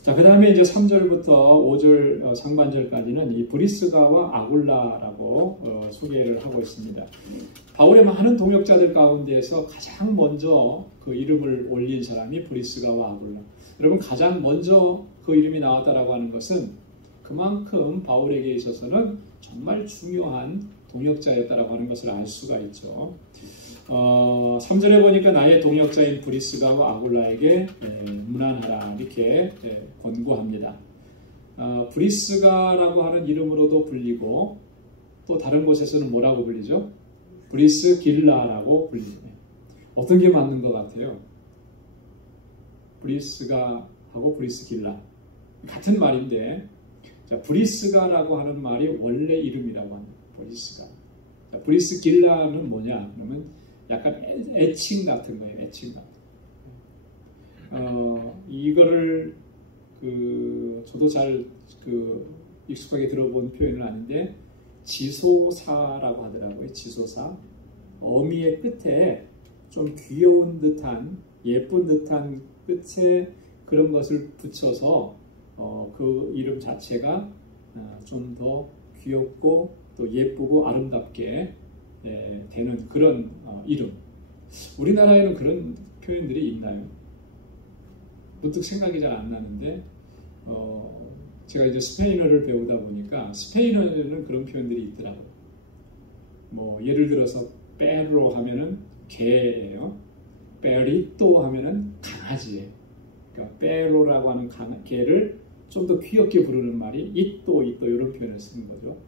자, 그 다음에 이제 3절부터 5절 상반절까지는 이 브리스가와 아굴라라고 소개를 하고 있습니다. 바울의 많은 동역자들 가운데에서 가장 먼저 그 이름을 올린 사람이 브리스가와 아굴라. 여러분 가장 먼저 그 이름이 나왔다라고 하는 것은 그만큼 바울에게 있어서는 정말 중요한 동역자였다라고 하는 것을 알 수가 있죠. 3절에 보니까 나의 동역자인 브리스가와 아굴라에게 문안하라 이렇게 권고합니다. 브리스가라고 하는 이름으로도 불리고 또 다른 곳에서는 뭐라고 불리죠? 브리스길라라고 불립니다. 어떤 게 맞는 것 같아요? 브리스가하고 브리스길라 같은 말인데 자, 브리스가라고 하는 말이 원래 이름이라고 합니다. 브리스가. 자, 브리스길라는 뭐냐? 그러면 약간 애칭 같은 거예요. 애칭 같은. 이거를 저도 잘 익숙하게 들어본 표현은 아닌데 지소사라고 하더라고요. 지소사. 어미의 끝에 좀 귀여운 듯한 예쁜 듯한 끝에 그런 것을 붙여서 그 이름 자체가 좀 더 귀엽고 또 예쁘고 아름답게 되는 그런 이름. 우리나라에는 그런 표현들이 있나요? 문득 생각이 잘 안 나는데 제가 이제 스페인어를 배우다 보니까 스페인어에는 그런 표현들이 있더라고요. 뭐 예를 들어서 페로 하면은 개예요. 페리또 하면은 강아지예요. 그러니까 페로라고 하는 개를 좀 더 귀엽게 부르는 말이 이또 이런 표현을 쓰는 거죠.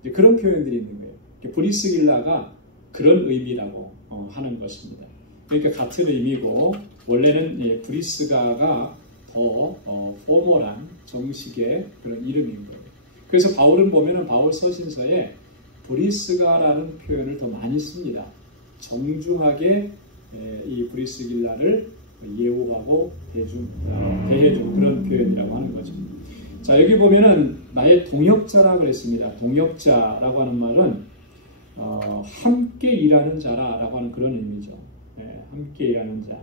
이제 그런 표현들이 있는 거예요. 브리스길라가 그런 의미라고 하는 것입니다. 그러니까 같은 의미고 원래는 브리스가가 더 포멀한 정식의 그런 이름인 거예요. 그래서 바울은 보면은 바울 서신서에 브리스가라는 표현을 더 많이 씁니다. 정중하게 이 브리스길라를 예우하고 대해준 그런 표현이라고 하는 거죠. 자, 여기 보면은 나의 동역자라 그랬습니다. 동역자라고 하는 말은 함께 일하는 자라고 하는 그런 의미죠. 함께 일하는 자.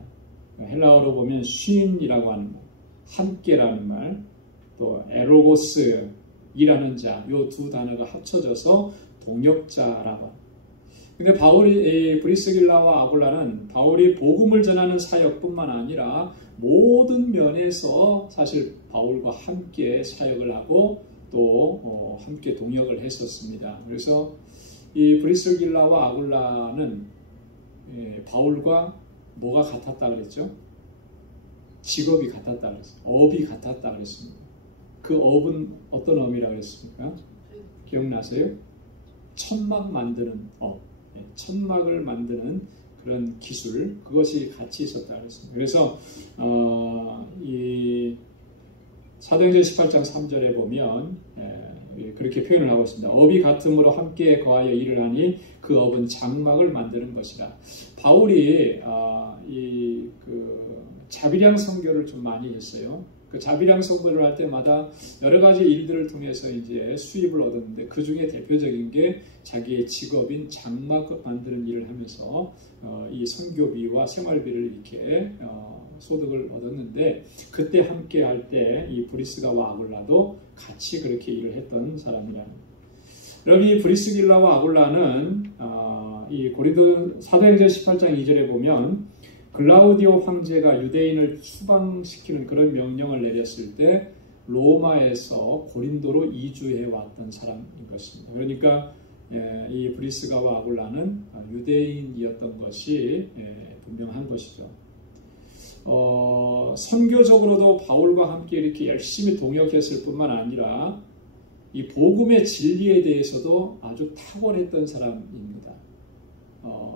헬라어로 보면 쉰이라고 하는 말, 함께라는 말, 또 에로고스 일하는 자, 요 두 단어가 합쳐져서 동역자라고 합니다. 근데 바울이 브리스길라와 아굴라는 바울이 복음을 전하는 사역뿐만 아니라 모든 면에서 사실 바울과 함께 사역을 하고 또 함께 동역을 했었습니다. 그래서 이 브리스길라와 아굴라는 바울과 뭐가 같았다 그랬죠? 직업이 같았다 그랬어요. 업이 같았다 그랬습니다. 그 업은 어떤 업이라고 그랬습니까? 기억나세요? 천막 만드는 업. 천막을 만드는 그런 기술, 그것이 같이 있었다 그랬습니다. 그래서 이 사도행전 18장 3절에 보면 그렇게 표현을 하고 있습니다. 업이 같음으로 함께 거하여 일을 하니 그 업은 장막을 만드는 것이라. 바울이 자비량 선교를 좀 많이 했어요. 그 자비랑 선물을 할 때마다 여러 가지 일들을 통해서 이제 수입을 얻었는데 그 중에 대표적인 게 자기의 직업인 장막 만드는 일을 하면서 이 선교비와 생활비를 이렇게 소득을 얻었는데 그때 함께 할 때 이 브리스가와 아굴라도 같이 그렇게 일을 했던 사람이라. 여러분 이 브리스길라와 아굴라는 이 고린도 사도행전 18장 2절에 보면 글라우디오 황제가 유대인을 추방시키는 그런 명령을 내렸을 때 로마에서 고린도로 이주해 왔던 사람인 것입니다. 그러니까 이 브리스가와 아굴라는 유대인이었던 것이 분명한 것이죠. 선교적으로도 바울과 함께 이렇게 열심히 동역했을 뿐만 아니라 이 복음의 진리에 대해서도 아주 탁월했던 사람입니다.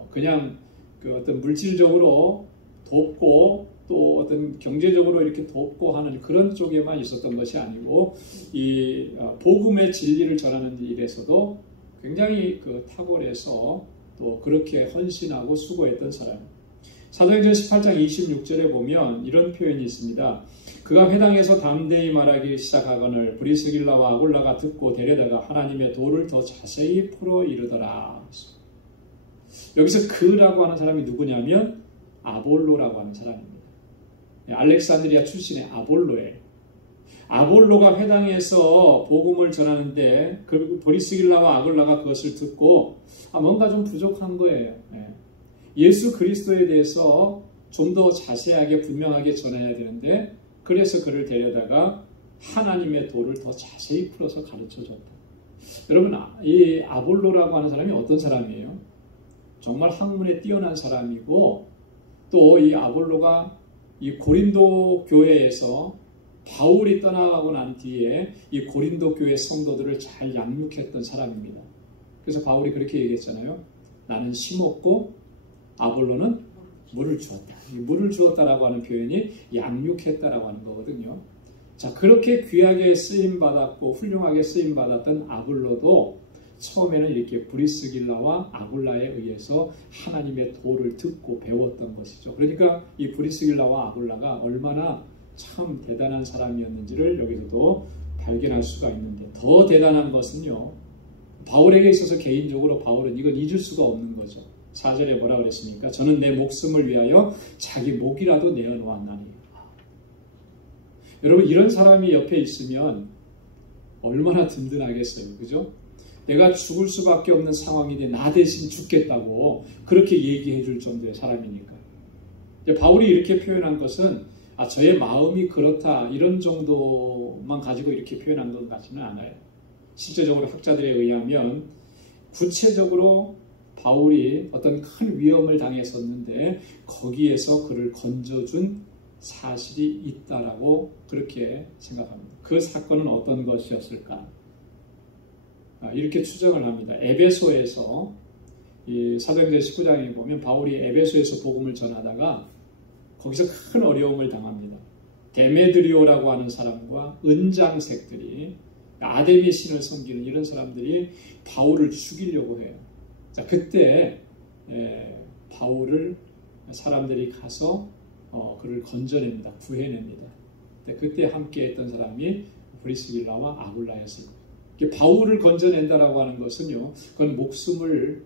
그냥 그 어떤 물질적으로 돕고 또 어떤 경제적으로 이렇게 돕고 하는 그런 쪽에만 있었던 것이 아니고 이 복음의 진리를 전하는 일에서도 굉장히 그 탁월해서 또 그렇게 헌신하고 수고했던 사람. 사도행전 18장 26절에 보면 이런 표현이 있습니다. 그가 회당에서 담대히 말하기 시작하거늘 브리스길라와 아굴라가 듣고 데려다가 하나님의 도를 더 자세히 풀어 이르더라. 여기서 그라고 하는 사람이 누구냐면 아볼로라고 하는 사람입니다. 알렉산드리아 출신의 아볼로예요. 아볼로가 회당에서 복음을 전하는데 그 브리스길라와 아굴라가 그것을 듣고 뭔가 좀 부족한 거예요. 예수 그리스도에 대해서 좀 더 자세하게 분명하게 전해야 되는데 그래서 그를 데려다가 하나님의 도를 더 자세히 풀어서 가르쳐줬다. 여러분 이 아볼로라고 하는 사람이 어떤 사람이에요? 정말 학문에 뛰어난 사람이고 또 이 아볼로가 이 고린도 교회에서 바울이 떠나가고 난 뒤에 이 고린도 교회 성도들을 잘 양육했던 사람입니다. 그래서 바울이 그렇게 얘기했잖아요. 나는 심었고 아볼로는 물을 주었다. 물을 주었다라고 하는 표현이 양육했다라고 하는 거거든요. 자, 그렇게 귀하게 쓰임받았고 훌륭하게 쓰임받았던 아볼로도 처음에는 이렇게 브리스길라와 아굴라에 의해서 하나님의 도를 듣고 배웠던 것이죠. 그러니까 이 브리스길라와 아굴라가 얼마나 참 대단한 사람이었는지를 여기서도 발견할 수가 있는데 더 대단한 것은요. 바울에게 있어서 개인적으로 바울은 이건 잊을 수가 없는 거죠. 4절에 뭐라 그랬습니까? 저는 내 목숨을 위하여 자기 목이라도 내어놓았나니. 여러분 이런 사람이 옆에 있으면 얼마나 든든하겠어요. 그죠? 내가 죽을 수밖에 없는 상황인데 나 대신 죽겠다고 그렇게 얘기해 줄 정도의 사람이니까. 바울이 이렇게 표현한 것은 저의 마음이 그렇다 이런 정도만 가지고 이렇게 표현한 것 같지는 않아요. 실제적으로 학자들에 의하면 구체적으로 바울이 어떤 큰 위험을 당했었는데 거기에서 그를 건져준 사실이 있다라고 그렇게 생각합니다. 그 사건은 어떤 것이었을까? 이렇게 추정을 합니다. 에베소에서 이 사도행전 19장에 보면 바울이 에베소에서 복음을 전하다가 거기서 큰 어려움을 당합니다. 데메드리오라고 하는 사람과 은장색들이 아데미 신을 섬기는 이런 사람들이 바울을 죽이려고 해요. 자, 그때 바울을 사람들이 가서 그를 건져냅니다. 구해냅니다. 그때 함께 했던 사람이 브리스길라와 아굴라였을 거예요. 바울을 건져낸다라고 하는 것은요, 그건 목숨을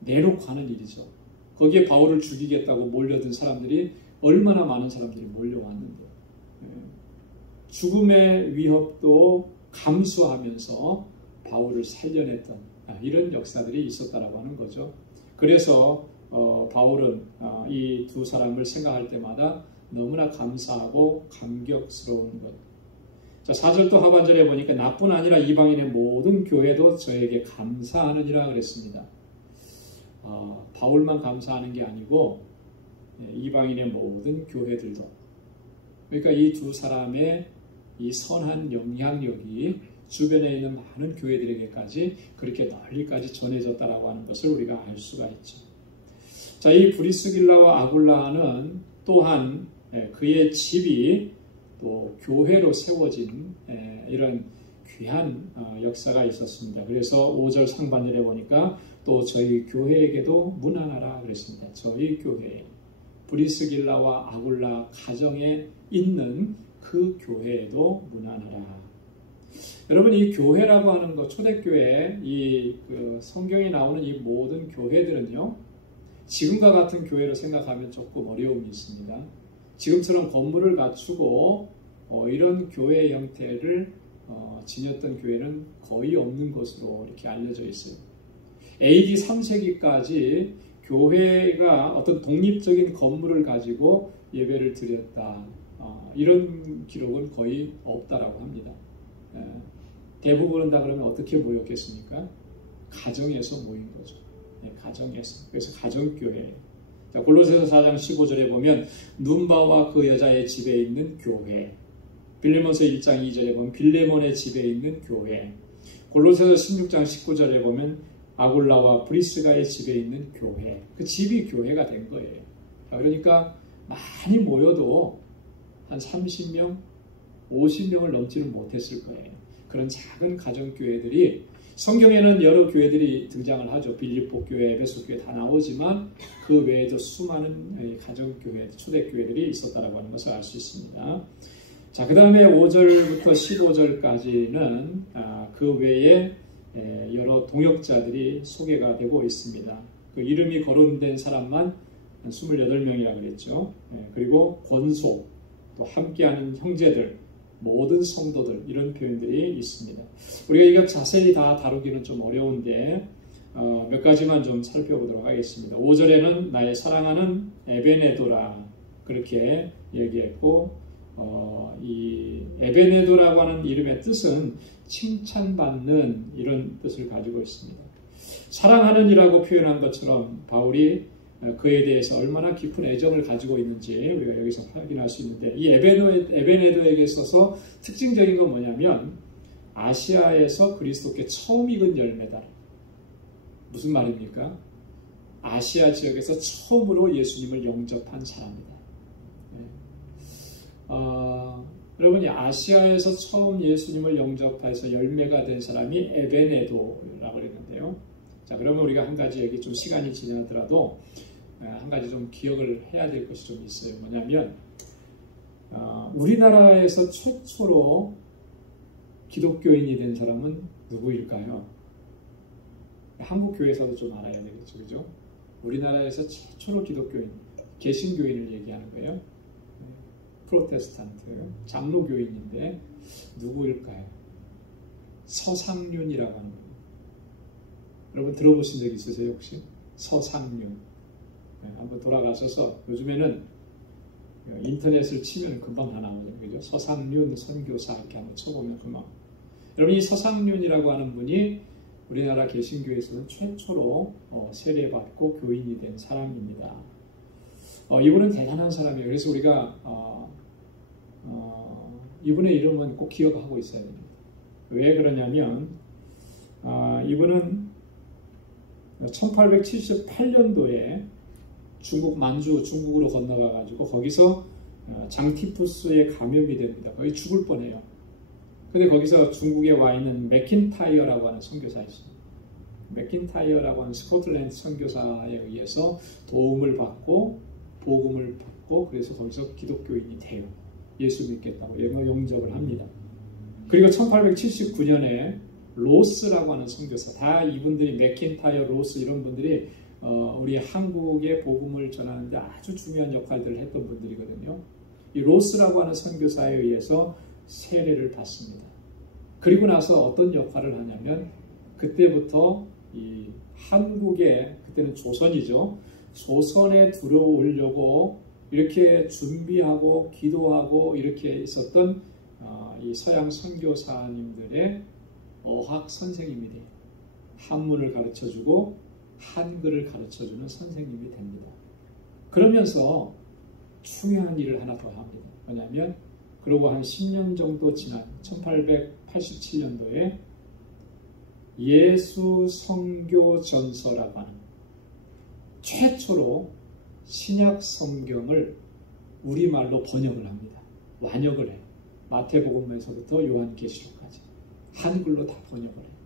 내놓고 하는 일이죠. 거기에 바울을 죽이겠다고 몰려든 사람들이 얼마나 많은 사람들이 몰려왔는데 죽음의 위협도 감수하면서 바울을 살려냈던 이런 역사들이 있었다라고 하는 거죠. 그래서 바울은 이 두 사람을 생각할 때마다 너무나 감사하고 감격스러운 것. 자, 4절 또 하반절에 보니까 나뿐 아니라 이방인의 모든 교회도 저에게 감사하느니라 그랬습니다. 바울만 감사하는 게 아니고 이방인의 모든 교회들도. 그러니까 이 두 사람의 이 선한 영향력이 주변에 있는 많은 교회들에게까지 그렇게 널리까지 전해졌다라고 하는 것을 우리가 알 수가 있죠. 자, 이 브리스길라와 아굴라는 또한 그의 집이 또 교회로 세워진 이런 귀한 역사가 있었습니다. 그래서 5절 상반절에 보니까 또 저희 교회에게도 문안하라 그랬습니다. 저희 교회 브리스길라와 아굴라 가정에 있는 그 교회에도 문안하라. 여러분, 이 교회라고 하는 것, 초대교회, 성경에 나오는 이 모든 교회들은요, 지금과 같은 교회로 생각하면 조금 어려움이 있습니다. 지금처럼 건물을 갖추고 이런 교회 형태를 지녔던 교회는 거의 없는 것으로 이렇게 알려져 있어요. AD 3세기까지 교회가 어떤 독립적인 건물을 가지고 예배를 드렸다, 이런 기록은 거의 없다라고 합니다. 대부분은 다 그러면 어떻게 모였겠습니까? 가정에서 모인 거죠. 가정에서. 그래서 가정교회. 골로새서 4장 15절에 보면 눈바와 그 여자의 집에 있는 교회. 빌레몬서 1장 2절에 보면 빌레몬의 집에 있는 교회. 골로새서 16장 19절에 보면 아굴라와 브리스가의 집에 있는 교회. 그 집이 교회가 된 거예요. 그러니까 많이 모여도 한 30명, 50명을 넘지는 못했을 거예요. 그런 작은 가정교회들이, 성경에는 여러 교회들이 등장을 하죠. 빌립보 교회, 에베소 교회 다 나오지만 그 외에도 수많은 가정교회, 초대교회들이 있었다라고 하는 것을 알 수 있습니다. 자, 그 다음에 5절부터 15절까지는 그 외에 여러 동역자들이 소개가 되고 있습니다. 그 이름이 거론된 사람만 28명이라고 그랬죠. 그리고 권속, 또 함께하는 형제들, 모든 성도들, 이런 표현들이 있습니다. 우리가 이거 자세히 다 다루기는 좀 어려운데 몇 가지만 좀 살펴보도록 하겠습니다. 5절에는 나의 사랑하는 에베네도라, 그렇게 얘기했고, 이 에베네도라고 하는 이름의 뜻은 칭찬받는, 이런 뜻을 가지고 있습니다. 사랑하는 이라고 표현한 것처럼 바울이 그에 대해서 얼마나 깊은 애정을 가지고 있는지 우리가 여기서 확인할 수 있는데, 이 에베네도에게 있어서 특징적인 건 뭐냐면 아시아에서 그리스도께 처음 익은 열매다. 무슨 말입니까? 아시아 지역에서 처음으로 예수님을 영접한 사람이다. 여러분이 아시아에서 처음 예수님을 영접해서 열매가 된 사람이 에베네도라고 그랬는데요. 자, 그러면 우리가 한 가지 여기 좀 시간이 지나더라도 한 가지 좀 기억을 해야 될 것이 좀 있어요. 뭐냐면 우리나라에서 최초로 기독교인이 된 사람은 누구일까요? 한국 교회에서도 좀 알아야 되겠죠, 그죠? 우리나라에서 최초로 기독교인, 개신교인을 얘기하는 거예요. 프로테스탄트, 장로교인인데 누구일까요? 서상륜이라고 하는 거예요. 여러분 들어보신 적 있으세요 혹시? 서상륜. 한번 돌아가셔서, 요즘에는 인터넷을 치면 금방 다 나오죠, 그죠? 서상륜 선교사 이렇게 한번 쳐보면 금방. 여러분, 이 서상륜이라고 하는 분이 우리나라 개신교에서는 최초로 세례받고 교인이 된 사람입니다. 이분은 대단한 사람이에요. 그래서 우리가 이분의 이름은 꼭 기억하고 있어야 됩니다. 왜 그러냐면 이분은 1878년도에 중국으로 건너가 가지고 거기서 장티푸스에 감염이 됩니다. 거의 죽을 뻔해요. 근데 거기서 중국에 와 있는 맥킨타이어라고 하는 선교사 있습니다. 맥킨타이어라고 하는 스코틀랜드 선교사에 의해서 도움을 받고 복음을 받고, 그래서 거기서 기독교인이 돼요. 예수 믿겠다고 영접을 합니다. 그리고 1879년에 로스라고 하는 선교사, 다 이분들이 맥킨타이어, 로스 이런 분들이 우리 한국의 복음을 전하는데 아주 중요한 역할들을 했던 분들이거든요. 이 로스라고 하는 선교사에 의해서 세례를 받습니다. 그리고 나서 어떤 역할을 하냐면, 그때부터 이 한국에, 그때는 조선이죠, 조선에 들어오려고 이렇게 준비하고 기도하고 이렇게 있었던 이 서양 선교사님들의 어학 선생님이 돼요. 한문을 가르쳐주고 한글을 가르쳐주는 선생님이 됩니다. 그러면서 중요한 일을 하나 더 합니다. 뭐냐면, 그러고 한 10년 정도 지난 1887년도에 예수 선교 전서라고 하는 최초로 신약 성경을 우리말로 번역을 합니다. 완역을 해요. 마태복음에서부터 요한계시록까지 한글로 다 번역을 해요.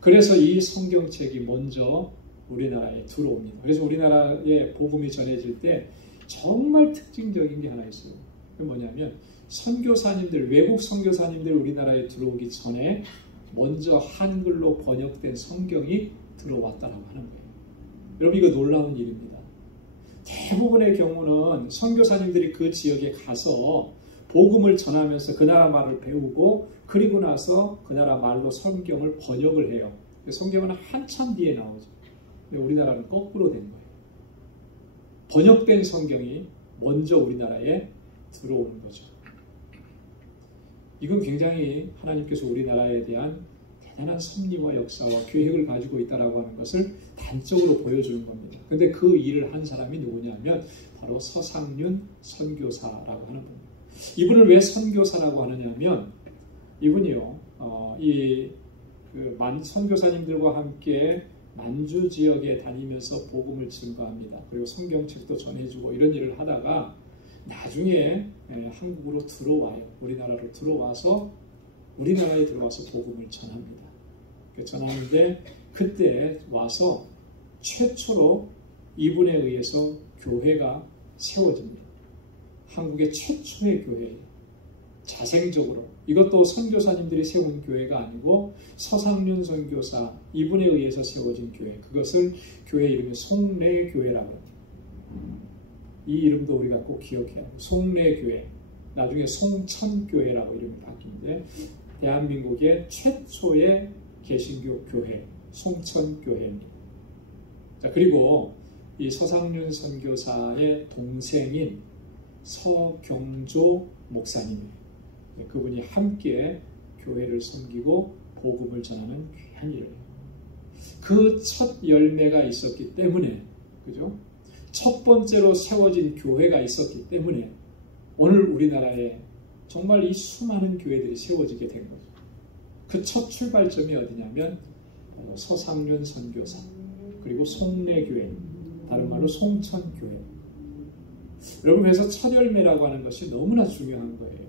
그래서 이 성경책이 먼저 우리나라에 들어옵니다. 그래서 우리나라에 복음이 전해질 때 정말 특징적인 게 하나 있어요. 그 뭐냐면 선교사님들, 외국 선교사님들 우리나라에 들어오기 전에 먼저 한글로 번역된 성경이 들어왔다라고 하는 거예요. 여러분 이거 놀라운 일입니다. 대부분의 경우는 선교사님들이 그 지역에 가서 복음을 전하면서 그 나라 말을 배우고 그리고 나서 그 나라 말로 성경을 번역을 해요. 성경은 한참 뒤에 나오죠. 근데 우리나라는 거꾸로 된 거예요. 번역된 성경이 먼저 우리나라에 들어오는 거죠. 이건 굉장히 하나님께서 우리나라에 대한 대단한 섭리와 역사와 계획을 가지고 있다라고 하는 것을 단적으로 보여주는 겁니다. 그런데 그 일을 한 사람이 누구냐면 바로 서상륜 선교사라고 하는 분입니다. 이분을 왜 선교사라고 하느냐면 이분이요, 선교사님들과 함께 만주 지역에 다니면서 복음을 증거합니다. 그리고 성경책도 전해주고 이런 일을 하다가 나중에 한국으로 들어와요. 우리나라로 들어와서 우리나라에 들어와서 복음을 전합니다. 전하는데 그때 와서 최초로 이분에 의해서 교회가 세워집니다. 한국의 최초의 교회예요. 자생적으로. 이것도 선교사님들이 세운 교회가 아니고 서상륜 선교사 이분에 의해서 세워진 교회. 그것을 교회 이름이 송래교회라고 합니다. 이 이름도 우리가 꼭 기억해야 해요. 송래교회. 나중에 송천교회라고 이름이 바뀌는데 대한민국의 최초의 개신교 교회 송천교회입니다. 자, 그리고 이 서상륜 선교사의 동생인 서경조 목사님이에요. 그분이 함께 교회를 섬기고 복음을 전하는 귀한 일을 해요. 그 첫 열매가 있었기 때문에, 그죠? 첫 번째로 세워진 교회가 있었기 때문에 오늘 우리나라에 정말 이 수많은 교회들이 세워지게 된 거죠. 그 첫 출발점이 어디냐면 서상륜 선교사 그리고 송래교회, 다른 말로 송천교회. 여러분, 그래서 첫 열매라고 하는 것이 너무나 중요한 거예요.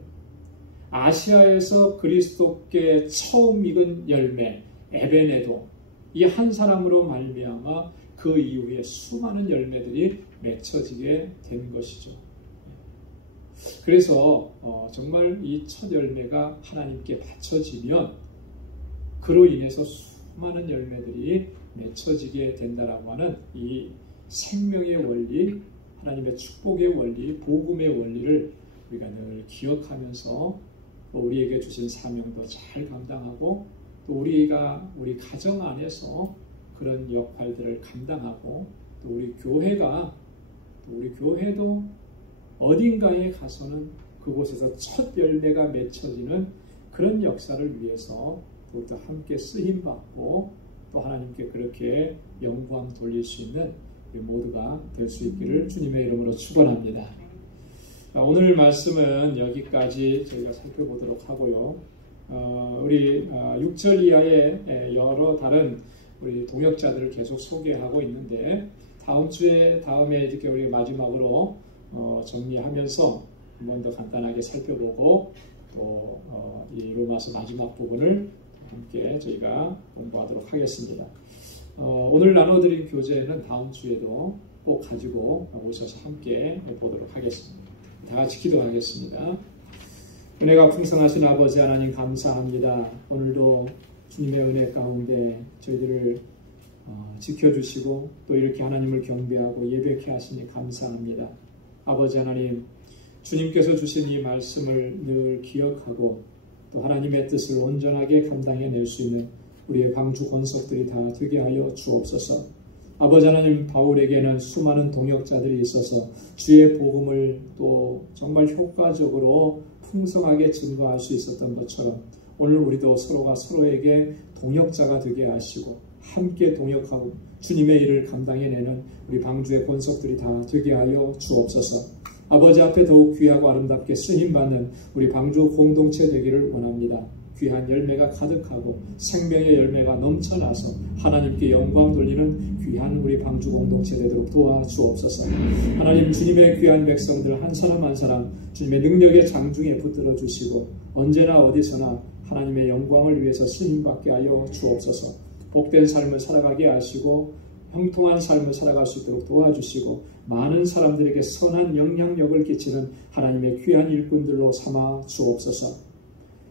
아시아에서 그리스도께 처음 익은 열매 에베네도, 이 한 사람으로 말미암아 그 이후에 수많은 열매들이 맺혀지게 된 것이죠. 그래서 정말 이 첫 열매가 하나님께 바쳐지면 그로 인해서 수많은 열매들이 맺혀지게 된다라고 하는 이 생명의 원리, 하나님의 축복의 원리, 복음의 원리를 우리가 늘 기억하면서 우리에게 주신 사명도 잘 감당하고 또 우리 가정 안에서 그런 역할들을 감당하고 또 우리 교회도 어딘가에 가서는 그곳에서 첫 열매가 맺혀지는 그런 역사를 위해서 우리도 함께 쓰임받고 또 하나님께 그렇게 영광 돌릴 수 있는 모두가 될 수 있기를 주님의 이름으로 축원합니다. 오늘 말씀은 여기까지 저희가 살펴보도록 하고요. 우리 6절 이하의 여러 다른 우리 동역자들을 계속 소개하고 있는데 다음에 이렇게 우리 마지막으로 정리하면서 한 번 더 간단하게 살펴보고 또 이 로마서 마지막 부분을 함께 저희가 공부하도록 하겠습니다. 오늘 나눠드린 교재는 다음 주에도 꼭 가지고 오셔서 함께 보도록 하겠습니다. 다 같이 기도하겠습니다. 은혜가 풍성하신 아버지 하나님 감사합니다. 오늘도 주님의 은혜 가운데 저희들을 지켜주시고 또 이렇게 하나님을 경배하고 예배케 하시니 감사합니다. 아버지 하나님, 주님께서 주신 이 말씀을 늘 기억하고 또 하나님의 뜻을 온전하게 감당해낼 수 있는 우리의 방주 권속들이 다 되게 하여 주옵소서. 아버지 하나님, 바울에게는 수많은 동역자들이 있어서 주의 복음을 또 정말 효과적으로 풍성하게 증거할 수 있었던 것처럼 오늘 우리도 서로가 서로에게 동역자가 되게 하시고 함께 동역하고 주님의 일을 감당해내는 우리 방주의 권속들이 다 되게 하여 주옵소서. 아버지 앞에 더욱 귀하고 아름답게 쓰임받는 우리 방주 공동체 되기를 원합니다. 귀한 열매가 가득하고 생명의 열매가 넘쳐나서 하나님께 영광 돌리는 귀한 우리 방주 공동체 되도록 도와주옵소서. 하나님, 주님의 귀한 백성들 한 사람 한 사람 주님의 능력의 장중에 붙들어 주시고 언제나 어디서나 하나님의 영광을 위해서 쓰임받게 하여 주옵소서. 복된 삶을 살아가게 하시고 형통한 삶을 살아갈 수 있도록 도와주시고 많은 사람들에게 선한 영향력을 끼치는 하나님의 귀한 일꾼들로 삼아 주옵소서.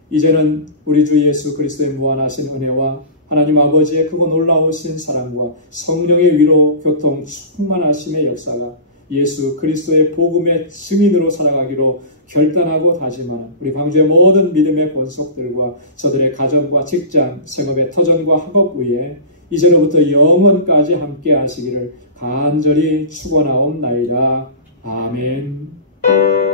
이제는 우리 주 예수 그리스도의 무한하신 은혜와 하나님 아버지의 크고 놀라우신 사랑과 성령의 위로 교통 충만하심의 역사가 예수 그리스도의 복음의 증인으로 살아가기로 결단하고 다짐하는 우리 광주의 모든 믿음의 권속들과 저들의 가정과 직장, 생업의 터전과 학업 위에 이제로부터 영원까지 함께 하시기를 간절히 축원하옵나이다. 아멘.